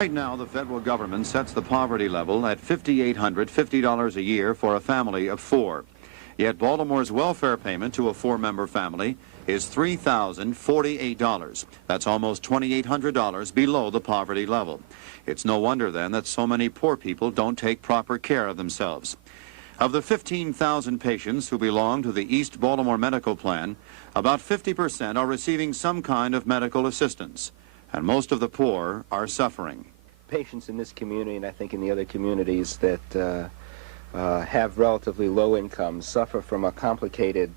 Right now, the federal government sets the poverty level at $5,850 a year for a family of 4. Yet Baltimore's welfare payment to a 4-member family is $3,048. That's almost $2,800 below the poverty level. It's no wonder then that so many poor people don't take proper care of themselves. Of the 15,000 patients who belong to the East Baltimore Medical Plan, about 50% are receiving some kind of medical assistance, and most of the poor are suffering. Patients in this community, and I think in the other communities that have relatively low incomes, suffer from a complicated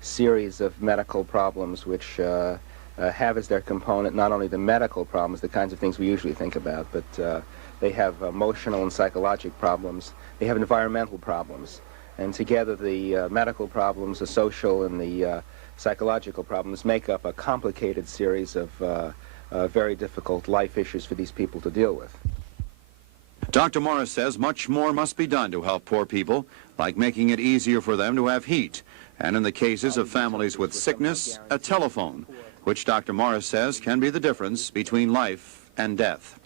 series of medical problems which have as their component not only the medical problems, the kinds of things we usually think about, but they have emotional and psychological problems. They have environmental problems. And together the medical problems, the social and the psychological problems make up a complicated series of very difficult life issues for these people to deal with. Dr. Morris says much more must be done to help poor people, like making it easier for them to have heat, and in the cases of families with sickness, a telephone, which Dr. Morris says can be the difference between life and death.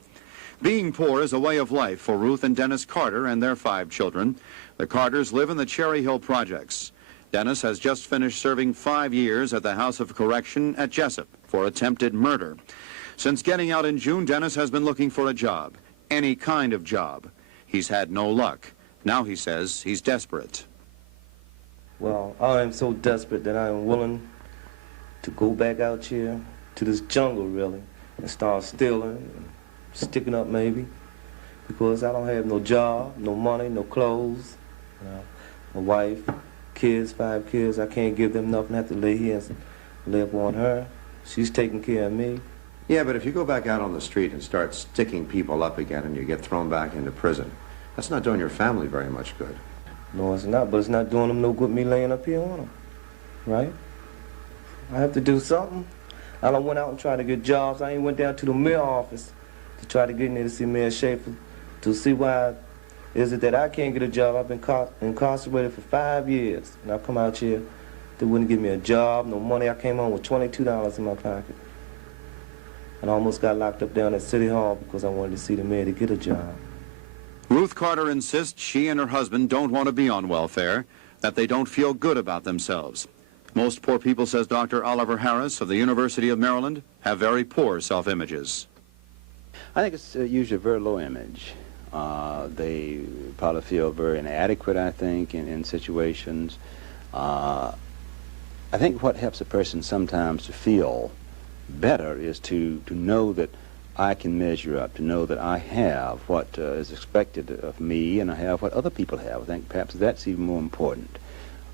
Being poor is a way of life for Ruth and Dennis Carter and their 5 children. The Carters live in the Cherry Hill projects. Dennis has just finished serving 5 years at the House of Correction at Jessup for attempted murder. Since getting out in June, Dennis has been looking for a job, any kind of job. He's had no luck. Now he says he's desperate. Well, I am so desperate that I am willing to go back out here to this jungle, really, and start stealing and sticking up maybe, because I don't have no job, no money, no clothes, my wife, kids, 5 kids. I can't give them nothing. I have to lay here and live on her. She's taking care of me. Yeah, but if you go back out on the street and start sticking people up again and you get thrown back into prison, that's not doing your family very much good. No, it's not, but it's not doing them no good me laying up here on them, right? I have to do something. I done went out and tried to get jobs. I ain't went down to the mayor office to try to get in there to see Mayor Schaefer to see why is it that I can't get a job. I've been incarcerated for 5 years, and I come out here, they wouldn't give me a job, no money. I came home with $22 in my pocket. And I almost got locked up down at City Hall because I wanted to see the mayor to get a job. Ruth Carter insists she and her husband don't want to be on welfare, that they don't feel good about themselves. Most poor people, says Dr. Oliver Harris of the University of Maryland, have very poor self-images. I think it's usually a very low image. They probably feel very inadequate, I think, in situations. I think what helps a person sometimes to feel better is to know that I can measure up, to know that I have what is expected of me and I have what other people have. I think perhaps that's even more important.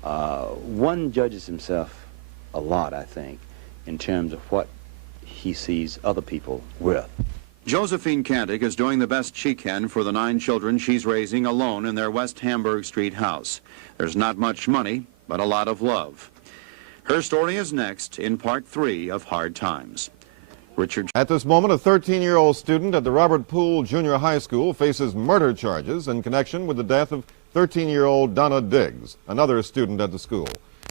One judges himself a lot, I think, in terms of what he sees other people with. Josephine Kantig is doing the best she can for the 9 children she's raising alone in their West Hamburg Street house. There's not much money, but a lot of love. Her story is next in part 3 of Hard Times. Richard. At this moment, a 13-year-old student at the Robert Poole Junior High School faces murder charges in connection with the death of 13-year-old Donna Diggs, another student at the school.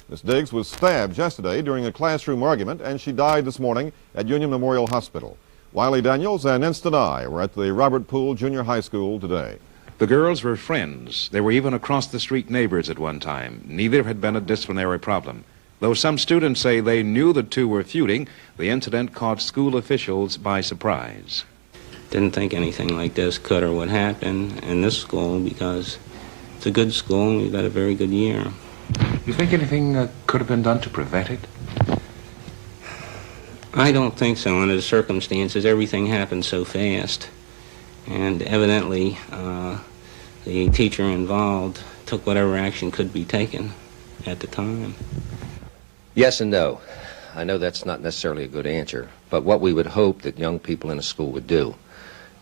Miss Diggs was stabbed yesterday during a classroom argument, and she died this morning at Union Memorial Hospital. Wiley Daniels and Instant Eye were at the Robert Poole Junior High School today. The girls were friends. They were even across-the-street neighbors at one time. Neither had been a disciplinary problem. Though some students say they knew the two were feuding, the incident caught school officials by surprise. Didn't think anything like this could or would happen in this school because it's a good school and we've got a very good year. You think anything could have been done to prevent it? I don't think so. Under the circumstances, everything happened so fast. And evidently, the teacher involved took whatever action could be taken at the time. Yes and no. I know that's not necessarily a good answer, but what we would hope that young people in a school would do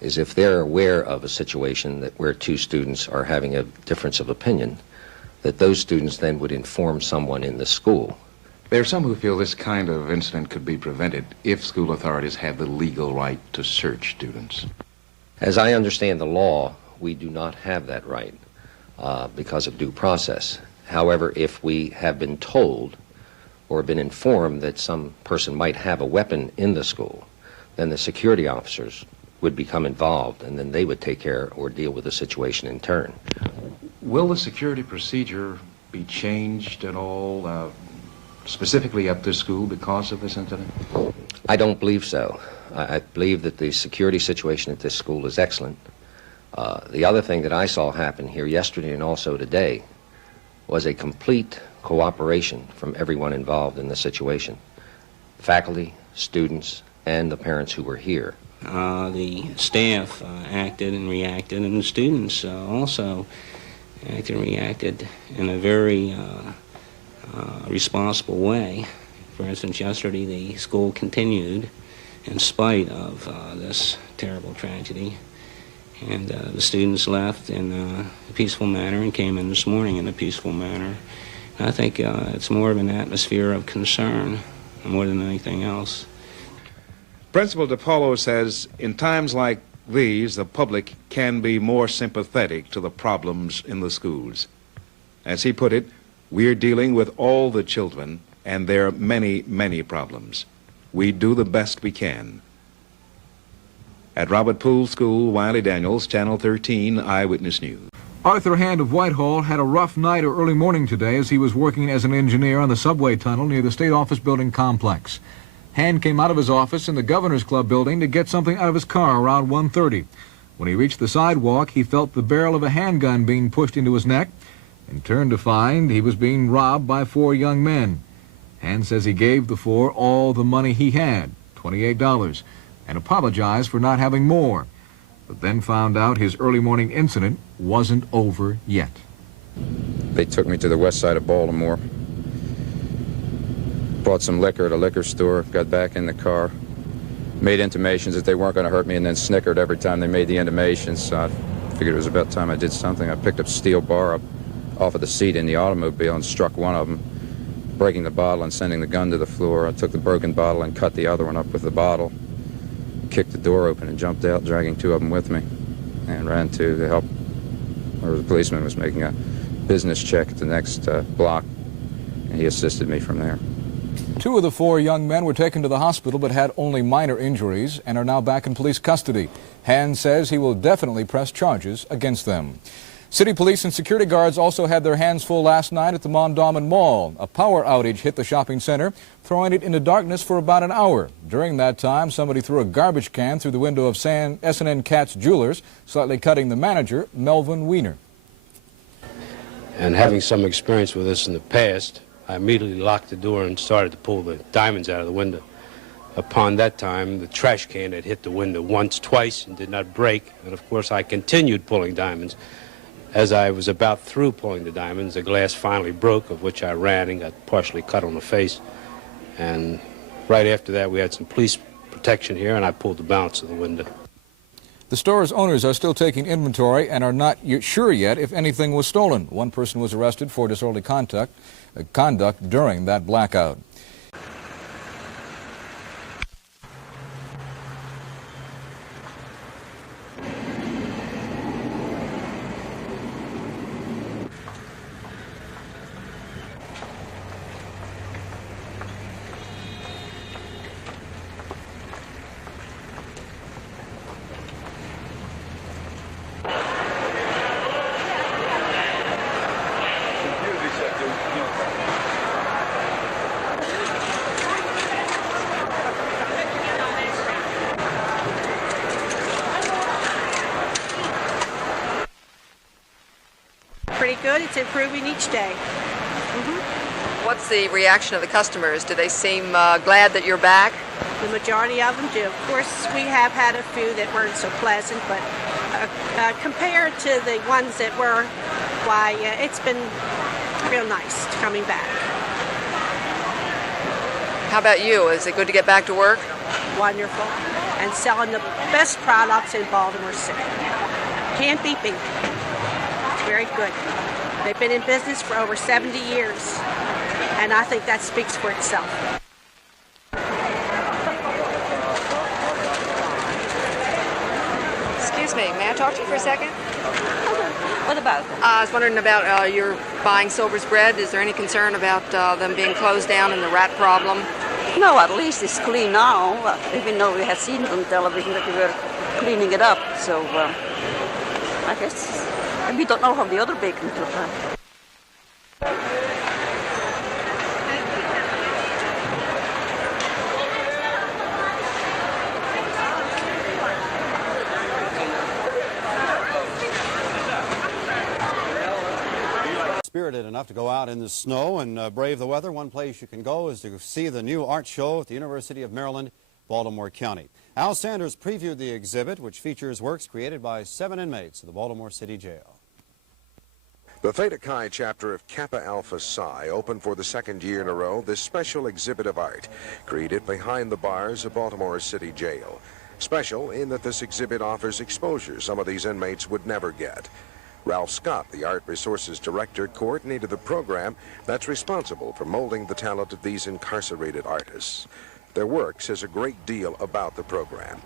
is if they're aware of a situation that where 2 students are having a difference of opinion, that those students then would inform someone in the school. There are some who feel this kind of incident could be prevented if school authorities had the legal right to search students. As I understand the law, we do not have that right because of due process. However, if we have been told or been informed that some person might have a weapon in the school, then the security officers would become involved, and then they would take care or deal with the situation in turn. Will the security procedure be changed at all, specifically at this school, because of this incident? I don't believe so. I believe that the security situation at this school is excellent. The other thing that I saw happen here yesterday and also today was a complete cooperation from everyone involved in the situation. Faculty, students, and the parents who were here. The staff acted and reacted, and the students also acted and reacted in a very responsible way. For instance, yesterday the school continued in spite of this terrible tragedy, and the students left in a peaceful manner and came in this morning in a peaceful manner. And I think it's more of an atmosphere of concern more than anything else. Principal DePaulo says in times like these, the public can be more sympathetic to the problems in the schools. As he put it, we're dealing with all the children, and there are many, many problems. We do the best we can. At Robert Poole School, Wiley Daniels, Channel 13, Eyewitness News. Arthur Hand of Whitehall had a rough night or early morning today as he was working as an engineer on the subway tunnel near the State Office Building complex. Hand came out of his office in the Governor's Club building to get something out of his car around 1:30. When he reached the sidewalk, he felt the barrel of a handgun being pushed into his neck and turned to find he was being robbed by 4 young men. Hand says he gave the 4 all the money he had, $28, and apologized for not having more, but then found out his early morning incident wasn't over yet. They took me to the west side of Baltimore, bought some liquor at a liquor store, got back in the car, made intimations that they weren't going to hurt me, and then snickered every time they made the intimations. So I figured it was about time I did something. I picked up a steel bar up off of the seat in the automobile and struck one of them, breaking the bottle and sending the gun to the floor. I took the broken bottle and cut the other one up with the bottle, kicked the door open and jumped out, dragging 2 of them with me, and ran to the help where the policeman was making a business check at the next block, and he assisted me from there. 2 of the 4 young men were taken to the hospital but had only minor injuries and are now back in police custody. Hand says he will definitely press charges against them. City police and security guards also had their hands full last night at the Mondawmin Mall. A power outage hit the shopping center, throwing it into darkness for about an hour. During that time, somebody threw a garbage can through the window of S&N Katz Jewelers, slightly cutting the manager, Melvin Wiener. And having some experience with this in the past, I immediately locked the door and started to pull the diamonds out of the window. Upon that time, the trash can had hit the window once, twice, and did not break. And of course, I continued pulling diamonds. As I was about through pulling the diamonds, the glass finally broke, of which I ran and got partially cut on the face. And right after that, we had some police protection here, and I pulled the balance of the window. The store's owners are still taking inventory and are not sure yet if anything was stolen. 1 person was arrested for disorderly conduct during that blackout. Pretty good. It's improving each day. What's the reaction of the customers? Do they seem glad that you're back? The majority of them do. Of course, we have had a few that weren't so pleasant, but compared to the ones that were, why, it's been real nice coming back. How about you? Is it good to get back to work? Wonderful. And selling the best products in Baltimore City. Can't beat me. It's very good. They've been in business for over 70 years, and I think that speaks for itself. Excuse me, may I talk to you for a second? What about? I was wondering about your buying Silver's bread. Is there any concern about them being closed down and the rat problem? No, at least it's clean now, even though we have seen it on television that they were cleaning it up. So I guess, and we don't know how the other bakeries look like. Spirited enough to go out in the snow and brave the weather. One place you can go is to see the new art show at the University of Maryland, Baltimore County. Al Sanders previewed the exhibit, which features works created by 7 inmates of the Baltimore City Jail. The Theta Chi chapter of Kappa Alpha Psi opened for the second year in a row this special exhibit of art created behind the bars of Baltimore City Jail. Special in that this exhibit offers exposure some of these inmates would never get. Ralph Scott, the Art Resources Director, coordinated the program that's responsible for molding the talent of these incarcerated artists. Their work says a great deal about the program.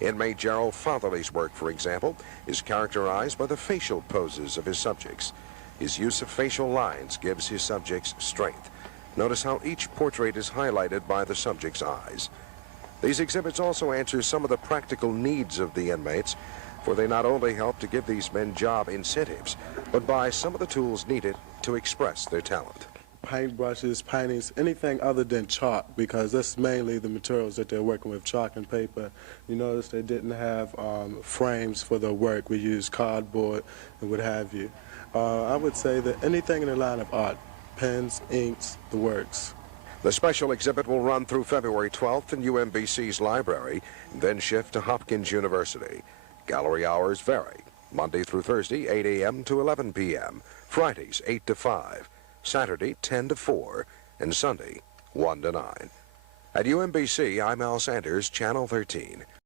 Inmate Gerald Fotherly's work, for example, is characterized by the facial poses of his subjects. His use of facial lines gives his subjects strength. Notice how each portrait is highlighted by the subject's eyes. These exhibits also answer some of the practical needs of the inmates, for they not only help to give these men job incentives, but buy some of the tools needed to express their talent. Paintbrushes, paintings, anything other than chalk, because that's mainly the materials that they're working with, chalk and paper. You notice they didn't have frames for their work. We used cardboard and what have you. I would say that anything in the line of art, pens, inks, the works. The special exhibit will run through February 12th in UMBC's library, then shift to Hopkins University. Gallery hours vary. Monday through Thursday, 8 a.m. to 11 p.m. Fridays, 8 to 5. Saturday, 10 to 4. And Sunday, 1 to 9. At UMBC, I'm Al Sanders, Channel 13.